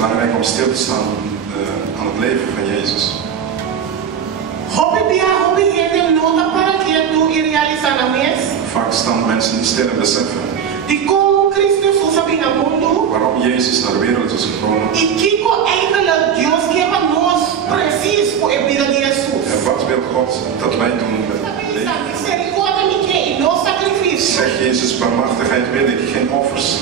belangrijk om stil te staan aan het leven van Jezus. Vaak staan mensen niet stil en beseffen waarom Jezus naar de wereld is gekomen. En wat wil God dat wij doen met het leven? Zegt Jezus, barmhartigheid wil ik, geen offers.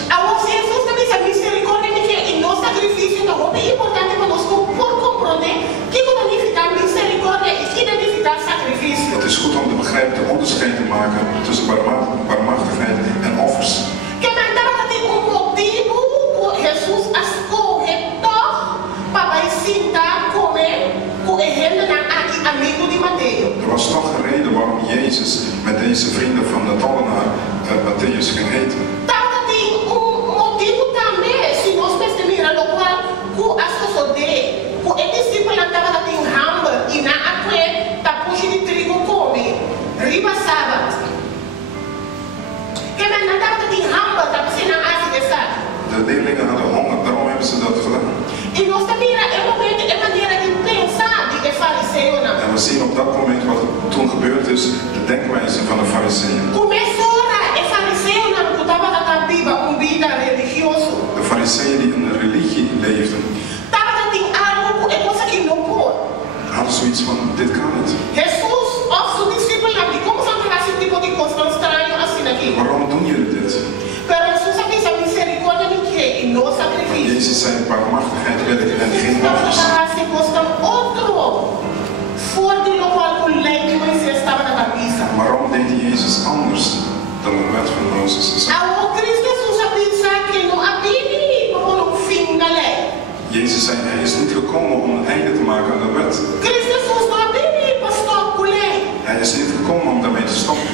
Het is goed om te begrijpen, de onderscheid te maken tussen barmhartigheid en offers. Er was toch een reden waarom Jezus met deze vrienden van de tollenaar Mattheüs ging eten. De leerlingen hadden honger, daarom hebben ze dat gedaan. En we zien op dat moment wat toen gebeurd is, de denkwijze van de fariseeën. De fariseeën die in een religie leefden, hadden zoiets van, dit kan niet. Waarom doen jullie dit? Maar Jezus zei, barmhartigheid wil ik en geen offers. Waarom deed Jezus anders dan de wet van Mozes? Jezus zei, hij is niet gekomen om een einde te maken aan de wet. Hij is niet gekomen om daarmee te stoppen.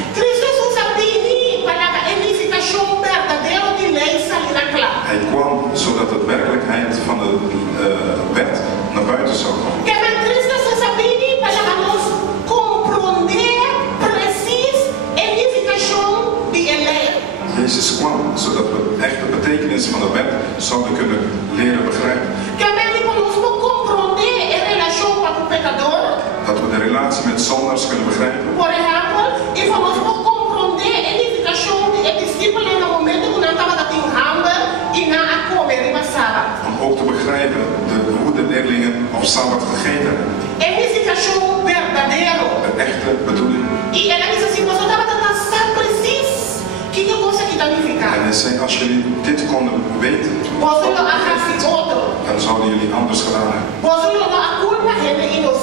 Hij kwam zodat de werkelijkheid van de wet naar buiten zou komen. Jezus kwam zodat we echt de betekenis van de wet zouden kunnen leren begrijpen. Dat we de relatie met zondaars kunnen begrijpen. Om ook te begrijpen hoe de leerlingen op Sabbat gegeten hebben. De echte bedoeling. En hij zei, als jullie dit konden weten, dan zouden jullie anders gedaan hebben.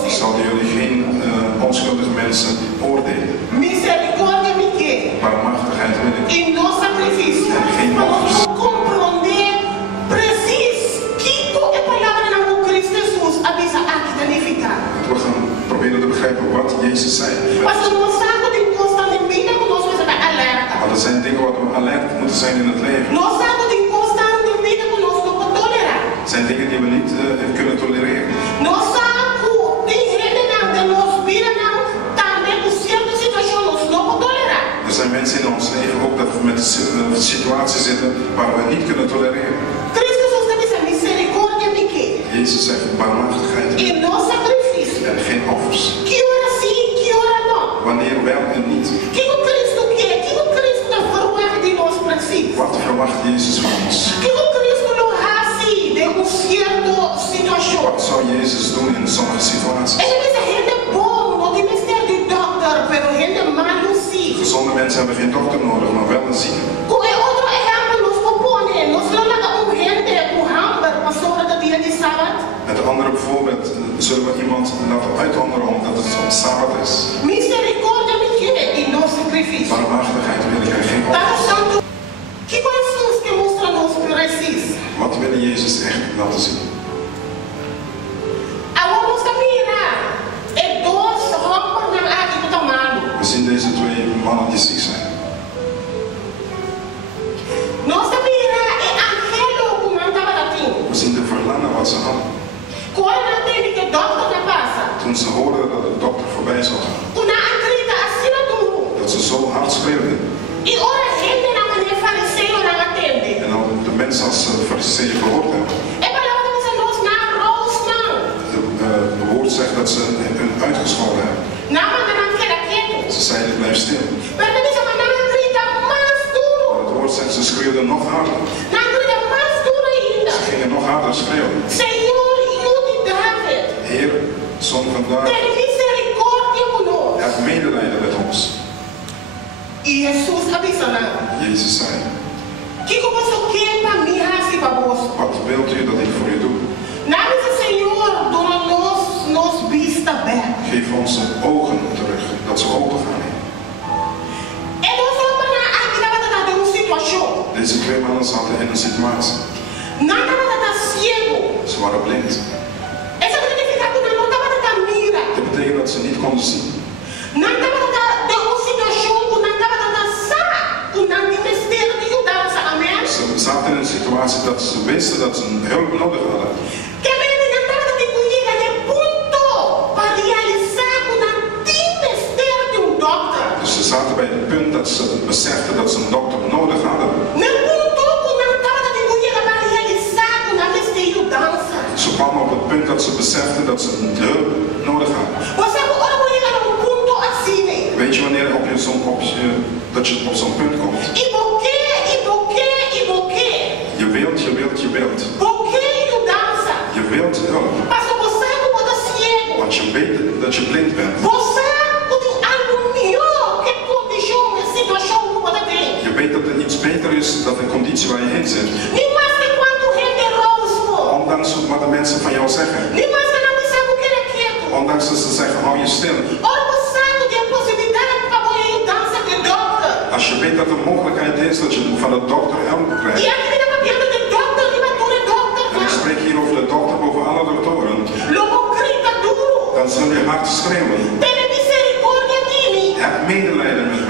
Zouden jullie geen onschuldige mensen oordelen. Barmhartigheid wil ik. En geen offers. We gaan proberen te begrijpen wat Jezus zei. Maar er zijn dingen waar we alert moeten zijn in het leven. Het zijn dingen die we niet kunnen tolereren. Er zijn mensen in ons leven ook dat we met situaties zitten waar we niet kunnen tolereren. Jezus zegt barmhartigheid en geen offers. Wanneer wel en niet. Wat verwacht Jezus van ons? Wat zou Jezus doen in sommige situaties? Gezonde mensen hebben geen dokter nodig, maar wel een zieke. Met een andere voorbeeld zullen we iemand laten uithongeren omdat het op Sabbat is. Barmhartigheid wil ik en geen offers. Wat wil Jezus echt laten zien? We zien deze twee mannen die ziek zijn. We zien de verlangen wat ze hadden. Toen ze hoorden dat de dokter voorbij zou gaan. Dat ze zo hard schreeuwden. En dan de mensen als fariseeën gehoord hebben. dat ze hun uitgescholden hebben. Ze zeiden blijf stil. Maar het woord zegt ze schreeuwden nog harder. Ze gingen nog harder schreeuwen. Heer, Zoon van David, heb medelijden met ons. Jezus zei, wat wilt u dat ik voor u doe? Geef ons de ogen terug, dat ze open gaan. Deze twee mannen zaten in een situatie. Ze waren blind. Dat betekent dat ze niet konden zien. Ze zaten in een situatie dat ze wisten dat ze hulp nodig hadden. Dus ze zaten bij het punt dat ze beseften dat ze een dokter nodig hadden. Ze kwamen op het punt dat ze beseften dat ze hulp nodig hadden. Weet je wanneer dat je op zo'n punt komt? Je wilt. Je wilt hulp. Want je weet dat je blind bent. Je weet dat er iets beter is dan de conditie waar je in zit. Ondanks wat de mensen van jou zeggen. Ondanks dat ze zeggen, hou je stil. Als je weet dat er mogelijkheid is dat je van de dokter hulp krijgt. En ik spreek hier over de dokter boven alle doktoren. Dan zul je hard schreeuwen. Heb medelijden met me.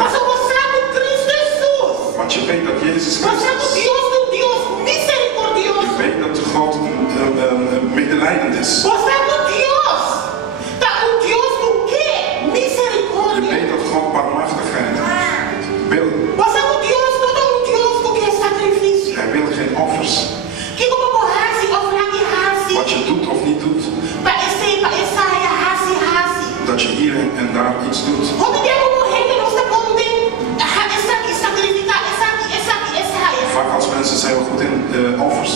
Want je weet dat Jezus Christus. Je weet dat God medelijdend is. Je weet dat God barmhartigheid wil. Hij wil geen offers. Wat je doet of niet doet. Dat je hier en daar iets doet. Vaak als mensen zijn we goed in offers.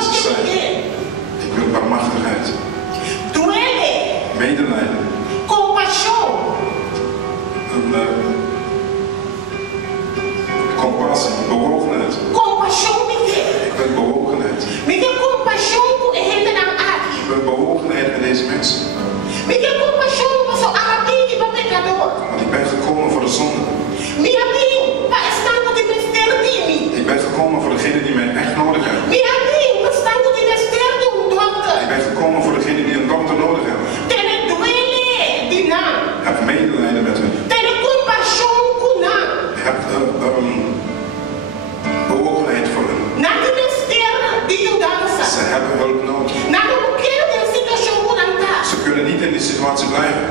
Jezus zei, ik wil barmhartigheid. Medelijden. Compassie, bewogenheid. Ik wil bewogenheid. Ik wil bewogenheid met deze mensen. Want ik ben gekomen voor de zonde. Ik ben gekomen voor degene die mij echt nodig hebben. Ik ben gekomen voor degene die een dokter nodig hebben. Heb medelijden met hun. Heb bewogenheid voor hen. Ze hebben hulp nodig. Ze kunnen niet in die situatie blijven.